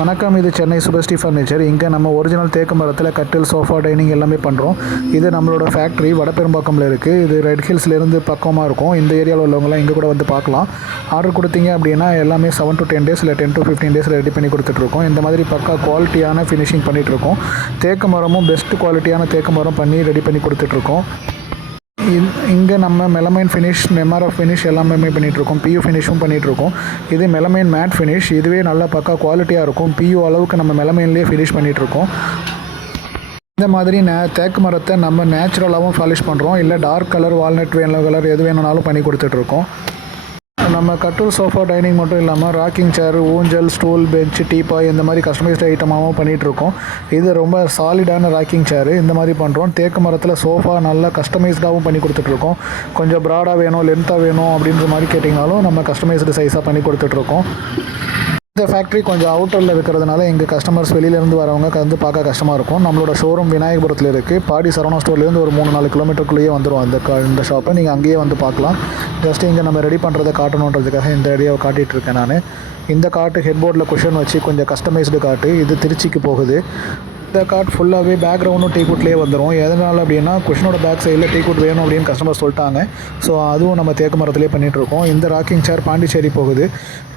வணக்கம். இது சென்னை சுபஸ்ரீ ஃபர்னிச்சர். இங்கே நம்ம ஒரிஜினல் தேக்கு மரத்தில் கட்டில், சோஃபா, டைனிங் எல்லாமே பண்ணுறோம். இது நம்மளோட ஃபேக்ட்ரி வடபெரும்பாக்கம்ல இருக்குது. இது ரெட் ஹில்ஸ்லேருந்து பக்கமாக இருக்கும். இந்த ஏரியாவில் உள்ளவங்களாம் இங்கே கூட வந்து பார்க்கலாம். ஆர்டர் கொடுத்தீங்க அப்படின்னா எல்லாமே 7 to 10 days இல்லை 10 to 15 days ரெடி பண்ணி கொடுத்துட்ருக்கோம். இந்த மாதிரி பக்கா குவாலிட்டியான ஃபினிஷிங் பண்ணிகிட்ருக்கோம். தேக்கு மரமும் பெஸ்ட் குவாலிட்டியான தேக்கு மரம் பண்ணி ரெடி பண்ணி கொடுத்துட்ருக்கோம். இங்கே நம்ம மெலமைன் ஃபினிஷ், எம்ஆர்எஃப் ஃபினிஷ் எல்லாமே பண்ணிகிட்ருக்கோம். பியூ ஃபினிஷும் பண்ணிகிட்ருக்கோம். இது மெலமைன் மேட் ஃபினிஷ். இதுவே நல்லா பக்கா குவாலிட்டியாக இருக்கும். பியூ அளவுக்கு நம்ம மெலமைன்லேயே ஃபினிஷ் பண்ணிகிட்ருக்கோம். இந்த மாதிரி தேக்கு மரத்தை நம்ம நேச்சுரலாகவும் பாலிஷ் பண்ணுறோம். இல்லை டார்க் கலர், வால்நட் கலர் எது வேணுனாலும் பண்ணி கொடுத்துட்ருக்கோம். நம்ம கட்டில், சோஃபா, டைனிங் மட்டும் இல்லாமல் ராக்கிங் சேர், ஊஞ்சல், ஸ்டூல், பெஞ்ச், டீபாய் இந்த மாதிரி கஸ்டமைஸ்டு ஐட்டமாகவும் பண்ணிகிட்ருக்கோம். இது ரொம்ப சாலிடான ராக்கிங் சேரு. இந்த மாதிரி பண்ணுறோம். தேக்கு மரத்தில் சோஃபா நல்லா கஸ்டமைஸ்டாகவும் பண்ணி கொடுத்துட்ருக்கோம். கொஞ்சம் ப்ராடாக வேணும், லென்த்தாக வேணும் அப்படின்ற மாதிரி கேட்டிங்கனாலும் நம்ம கஸ்டமைஸ்டு சைஸாக பண்ணி கொடுத்துட்ருக்கோம். இந்த ஃபேக்ட்ரி கொஞ்சம் அவுட்டரில் இருக்கிறதுனால எங்கள் கஸ்டமர்ஸ் வெளியிலேருந்து வரவங்க வந்து பார்க்க கஷ்டமாக இருக்கும். நம்மளோட ஷோரூம் விநாயகபுரத்தில் இருக்குது. பாடி சரவணா ஸ்டோர்லேருந்து ஒரு 3-4 கிலோமீட்டருக்குள்ளேயே வந்துடும் இந்த ஷாப்பை. நீங்கள் அங்கேயே வந்து பார்க்கலாம். ஜஸ்ட் இங்கே நம்ம ரெடி பண்ணுறதை காட்டணுன்றதுக்காக இந்த ஏரியாவை காட்டிகிட்ருக்கேன் நான். இந்த காட்டு ஹெட்போர்டில் குஷன் வச்சு கொஞ்சம் கஸ்டமைஸ்டு காட்டு. இது திருச்சிக்கு போகுது. இந்த கார்ட் ஃபுல்லாகவே பேக்ரவுண்டும் டீக்குட்லேயே வந்துடும். எதனால் அப்படின்னா குஷனோட பேக் சைடில் டீக்குட் வேணும் அப்படின்னு கஸ்டமர் சொல்லிட்டாங்க. ஸோ அதுவும் நம்ம தேக்கு மரத்துலேயே பண்ணிகிட்ருக்கோம். இந்த ராக்கிங் சேர் பாண்டிச்சேரி போகுது.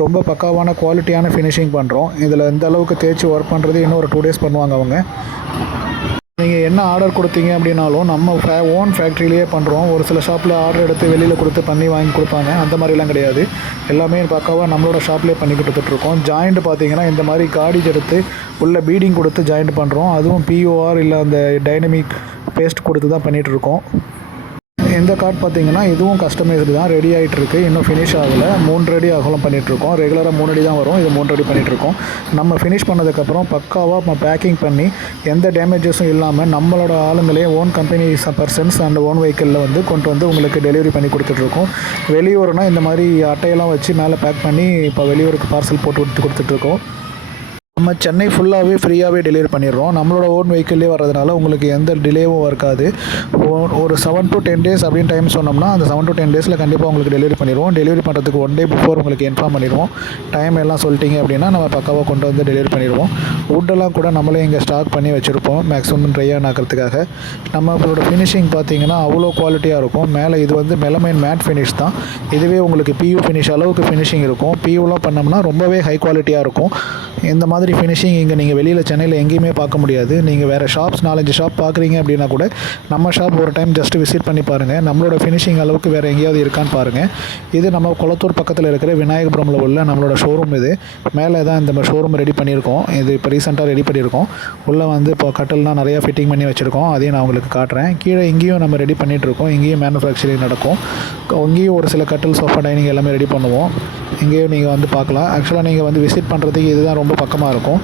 ரொம்ப பக்காவான குவாலிட்டியான ஃபினிஷிங் பண்ணுறோம். இதில் இந்த அளவுக்கு தேய்ச்சி ஒர்க் பண்ணுறது இன்னும் ஒரு 2 days பண்ணுவாங்க அவங்க. நீங்கள் என்ன ஆர்டர் கொடுத்தீங்க அப்படின்னாலும் நம்ம ஓன் ஃபேக்ட்ரியிலேயே பண்ணுறோம். ஒரு சில ஷாப்பில் ஆர்டர் எடுத்து வெளியில் கொடுத்து பண்ணி வாங்கி கொடுப்பாங்க. அந்த மாதிரிலாம் கிடையாது. எல்லாமே பக்காவாக நம்மளோட ஷாப்லேயே பண்ணி கொடுத்துட்ருக்கோம். ஜாயிண்ட் பார்த்தீங்கன்னா இந்த மாதிரி காடிஜ் எடுத்து உள்ள பீடிங் கொடுத்து ஜாயிண்ட் பண்ணுறோம். அதுவும் பிஓஆர் இல்லை அந்த டைனமிக் பேஸ்ட் கொடுத்து தான் பண்ணிகிட்ருக்கோம். இந்த கார்ட் பார்த்தீங்கன்னா இதுவும் கஸ்டமைஸ்டு தான். ரெடி ஆகிட்டுருக்கு. இன்னும் ஃபினிஷ் ஆகலை. 3 அடி அகலம் பண்ணிகிட்ருக்கோம். ரெகுலராக 3 அடி தான் வரும். இது 3 அடி பண்ணிகிட்ருக்கோம். நம்ம ஃபினிஷ் பண்ணதுக்கப்புறம் பக்காவாக நம்ம பேக்கிங் பண்ணி எந்த டேமேஜஸும் இல்லாமல் நம்மளோட ஆளுங்களே own company persons and own வெஹிக்கிளில் வந்து கொண்டு வந்து உங்களுக்கு டெலிவரி பண்ணி கொடுத்துட்ருக்கோம். வெளியூர்னால் இந்த மாதிரி அட்டையெல்லாம் வச்சு மேலே பேக் பண்ணி இப்போ வெளியூருக்கு பார்சல் போட்டு கொடுத்துட்ருக்கோம். நம்ம சென்னை ஃபுல்லாகவே ஃப்ரீயாகவே டெலிவரி பண்ணிடுறோம். நம்மளோட ஓன் வெஹிக்கிள்லேயே வர்றதுனால உங்களுக்கு எந்த டிலேவும் இருக்காது. ஒரு 7 to 10 days அப்படின்னு டைம் சொன்னோம்னா அந்த 7 to 10 days கண்டிப்பாக உங்களுக்கு டெலிவரி பண்ணிடுவோம். டெலிவரி பண்ணுறதுக்கு 1 day பிஃபோர் உங்களுக்கு இன்ஃபார்ம் பண்ணிடுவோம். டைம் எல்லாம் சொல்லிட்டீங்க அப்படின்னா நம்ம பக்காவாக கொண்டு வந்து டெலிவரி பண்ணிடுவோம். வுட்டெல்லாம் கூட நம்மளே இங்கே ஸ்டாக் பண்ணி வச்சுருப்போம் மேக்ஸிமம் ட்ரை ஆக்கிறதுக்காக. நம்மளோட ஃபினிஷிங் பார்த்தீங்கன்னா அவ்வளோ குவாலிட்டியாக இருக்கும். மேலே இது வந்து மெலமைன் மேட் ஃபினிஷ் தான். இதுவே உங்களுக்கு பியூ ஃபினிஷ் அளவுக்கு ஃபினிஷிங் இருக்கும். பியூலாம் பண்ணோம்னா ரொம்பவே ஹை குவாலிட்டியாக இருக்கும். இந்த மாதிரி ஃபினிஷிங் இங்கே நீங்கள் வெளியில் சென்னையில் எங்கேயுமே பார்க்க முடியாது. நீங்கள் வேறு ஷாப்ஸ் 4-5 ஷாப் பார்க்குறீங்க அப்படின்னா கூட நம்ம ஷாப் ஒரு டைம் ஜஸ்ட் விசிட் பண்ணி பாருங்கள். நம்மளோட ஃபினிஷிங் அளவுக்கு வேறு எங்கேயாவது இருக்கான்னு பாருங்கள். இது நம்ம குளத்தூர் பக்கத்தில் இருக்கிற விநாயகபுரமில் உள்ள நம்மளோட ஷோரூம். இது மேலே தான் இந்த ஷோரூம் ரெடி பண்ணியிருக்கோம். இது இப்போ ரீசெண்டாக ரெடி பண்ணியிருக்கோம். உள்ளே வந்து இப்போ கட்டல்லாம் நிறையா ஃபிட்டிங் பண்ணி வச்சுருக்கோம். அதையும் நான் உங்களுக்கு காட்டுறேன். கீழே இங்கேயும் நம்ம ரெடி பண்ணிகிட்ருக்கோம். இங்கேயும் மேனுஃபேக்சரிங் நடக்கும். இங்கேயும் ஒரு சில கட்டில், சோஃபா, டைனிங் எல்லாமே ரெடி பண்ணுவோம். இங்கேயும் நீங்கள் வந்து பார்க்கலாம். ஆக்சுவலாக நீங்கள் வந்து விசிட் பண்ணுறதுக்கு இதுதான் ரொம்ப பக்கமாக இருக்கும்.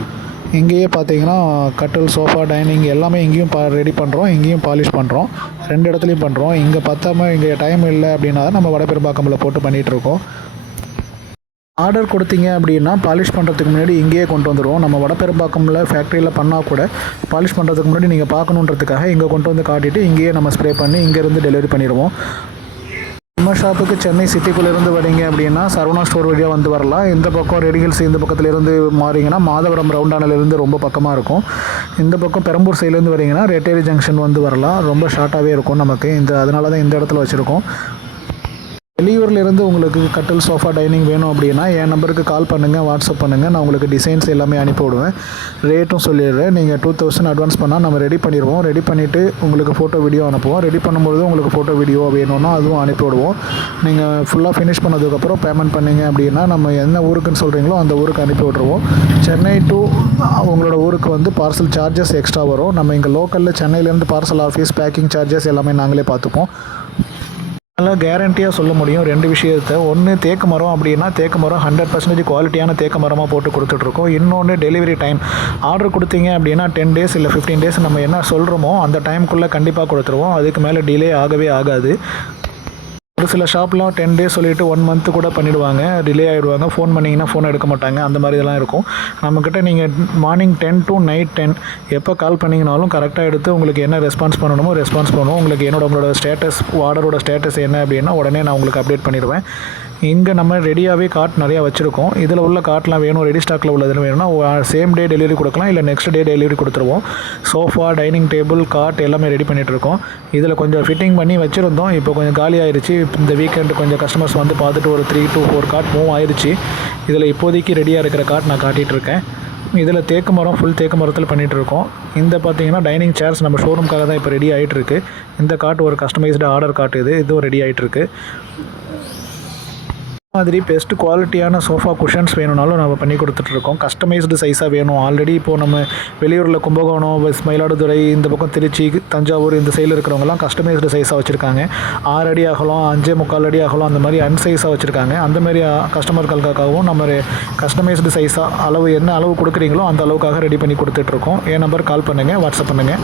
இங்கேயே பார்த்தீங்கன்னா கட்டில், சோஃபா, டைனிங் எல்லாமே இங்கேயும் ரெடி பண்ணுறோம். இங்கேயும் பாலிஷ் பண்ணுறோம். 2 இடத்துலையும் பண்ணுறோம். இங்கே பத்தாமல் இங்கே டைம் இல்லை அப்படின்னா தான் நம்ம வடபெரும்பாக்கமில் போட்டு பண்ணிகிட்ருக்கோம். ஆர்டர் கொடுத்தீங்க அப்படின்னா பாலிஷ் பண்ணுறதுக்கு முன்னாடி இங்கேயே கொண்டு வந்துடுவோம். நம்ம வடபெரும்பாக்கமில் ஃபேக்ட்ரியில் பண்ணால் கூட பாலிஷ் பண்ணுறதுக்கு முன்னாடி நீங்கள் பார்க்கணுன்றதுக்காக இங்கே கொண்டு வந்து காட்டிட்டு இங்கேயே நம்ம ஸ்ப்ரே பண்ணி இங்கேருந்து டெலிவரி பண்ணிடுவோம். நம்ம ஷாப்புக்கு சென்னை சிட்டிக்குள்ளேருந்து வரீங்க அப்படின்னா சரவணா ஸ்டோர் வழியாக வந்து வரலாம். இந்த பக்கம் ரெட் ஹில்ஸ் இந்த பக்கத்துலேருந்து மாறிங்கன்னா மாதவரம் ரவுண்டானிலேருந்து ரொம்ப பக்கமாக இருக்கும். இந்த பக்கம் பெரம்பூர் சைட்லேருந்து வரீங்கன்னா ரெட்டேரி ஜங்ஷன் வந்து வரலாம். ரொம்ப ஷார்ட்டாகவே இருக்கும் நமக்கு. அதனால தான் இந்த இடத்துல வச்சுருக்கோம். வெளியூர்லேருந்து உங்களுக்கு கட்டில், சோஃபா, டைனிங் வேணும் அப்படின்னா என் நம்பருக்கு கால் பண்ணுங்கள், வாட்ஸ்அப் பண்ணுங்கள். நான் உங்களுக்கு டிசைன்ஸ் எல்லாமே அனுப்பி விடுவேன். ரேட்டும் சொல்லிடுறேன். நீங்கள் 2000 அட்வான்ஸ் பண்ணால் நம்ம ரெடி பண்ணிடுவோம். ரெடி பண்ணிவிட்டு உங்களுக்கு ஃபோட்டோ வீடியோ அனுப்புவோம். ரெடி பண்ணும்போது உங்களுக்கு ஃபோட்டோ வீடியோ வேணும்னா அதுவும் அனுப்பி விடுவோம். நீங்கள் ஃபுல்லாக ஃபினிஷ் பண்ணதுக்கப்புறம் பேமெண்ட் பண்ணிங்க அப்படின்னா நம்ம என்ன ஊருக்குன்னு சொல்கிறீங்களோ அந்த ஊருக்கு அனுப்பி விட்ருவோம். சென்னை டு உங்களோட ஊருக்கு வந்து பார்சல் சார்ஜஸ் எக்ஸ்ட்ரா வரும். நம்ம இங்கே லோக்கலில் சென்னையிலேருந்து பார்சல் ஆஃபீஸ், பேக்கிங் சார்ஜஸ் எல்லாமே நாங்களே பார்த்துப்போம். அதனால் கேரண்டியாக சொல்ல முடியும் 2 விஷயத்தை. ஒன்று, தேக்கு மரம் அப்படின்னா தேக்கு மரம் 100% குவாலிட்டியான தேக்கு மரமாக போட்டு கொடுத்துட்ருக்கோம். இன்னொன்று, டெலிவரி டைம். ஆர்டர் கொடுத்தீங்க அப்படின்னா 10 days இல்லை 15 days நம்ம என்ன சொல்கிறோமோ அந்த டைமுக்குள்ளே கண்டிப்பாக கொடுத்துருவோம். அதுக்கு மேலே டிலே ஆகவே ஆகாது. ஒரு சில ஷாப்லாம் 10 days சொல்லிவிட்டு 1 month கூட பண்ணிவிடுவாங்க. டிலே ஆகிடுவாங்க. ஃபோன் பண்ணிங்கன்னா ஃபோன் எடுக்க மாட்டாங்க. அந்த மாதிரி இதெல்லாம் இருக்கும். நம்மக்கிட்ட நீங்கள் மார்னிங் 10 to night 10 எப்போ கால் பண்ணிங்கனாலும் கரெக்டாக எடுத்து உங்களுக்கு என்ன ரெஸ்பான்ஸ் பண்ணணுமோ ரெஸ்பான்ஸ் பண்ணுவோம். உங்களுக்கு உங்களோட ஸ்டேட்டஸ், ஆர்டரோட ஸ்டேட்டஸ் என்ன அப்படின்னா உடனே நான் உங்களுக்கு அப்டேட் பண்ணிடுவேன். இங்கே நம்ம ரெடியாகவே காட் நிறையா வச்சுருக்கோம். இதில் உள்ள காட்லாம் வேணும், ரெடி ஸ்டாக்கில் உள்ளதுன்னு வேணும்னா சேம் டே டெலிவரி கொடுக்கலாம், இல்லை நெக்ஸ்ட் டே டெலிவரி கொடுத்துருவோம். சோஃபா, டைனிங் டேபிள், காட் எல்லாமே ரெடி பண்ணிகிட்ருக்கோம். இதில் கொஞ்சம் ஃபிட்டிங் பண்ணி வச்சுருந்தோம். இப்போ கொஞ்சம் காலி ஆயிடுச்சு. இந்த வீக்கெண்டு கொஞ்சம் கஸ்டமர்ஸ் வந்து பார்த்துட்டு ஒரு 3 to 4 காட் மூவ் ஆயிடுச்சு. இதில் இப்போதைக்கு ரெடியாக இருக்கிற காட் நான் காட்டிகிட்ருக்கேன். இதில் தேக்கு மரம், ஃபுல் தேக்கு மரத்தில் பண்ணிகிட்ருக்கோம். இந்த பார்த்தீங்கன்னா டைனிங் சேர்ஸ் நம்ம ஷோரூம்காக தான் இப்போ ரெடி ஆகிட்டுருக்கு. இந்த காட் ஒரு கஸ்டமைஸ்டு ஆர்டர் காட், இதுவும் ரெடி ஆகிட்டுருக்கு. மாதிரி பெஸ்ட் குவாலிட்டியான சோஃபா குஷன்ஸ் வேணும்னாலும் நம்ம பண்ணி கொடுத்துட்ருக்கோம். கஸ்டமைஸ்டு சைஸாக வேணும். ஆல்ரெடி இப்போது நம்ம வெளியூரில் கும்பகோணம், மயிலாடுதுறை, இந்த பக்கம் திருச்சி, தஞ்சாவூர் இந்த சைடில் இருக்கிறவங்கலாம் கஸ்டமைஸ்டு சைஸாக வச்சுருக்காங்க. 6 அடி அகலம், 5.25 அடி அகலம், அந்த மாதிரி அன்சைஸாக வச்சுருக்காங்க. அந்தமாரி கஸ்டமர்களுக்காகவும் நம்ம கஸ்டமைஸ்டு சைஸாக அளவு என்ன அளவு கொடுக்குறீங்களோ அந்த அளவுக்காக ரெடி பண்ணி கொடுத்துட்ருக்கோம். என் நம்பர் கால் பண்ணுங்கள், வாட்ஸ்அப் பண்ணுங்கள்.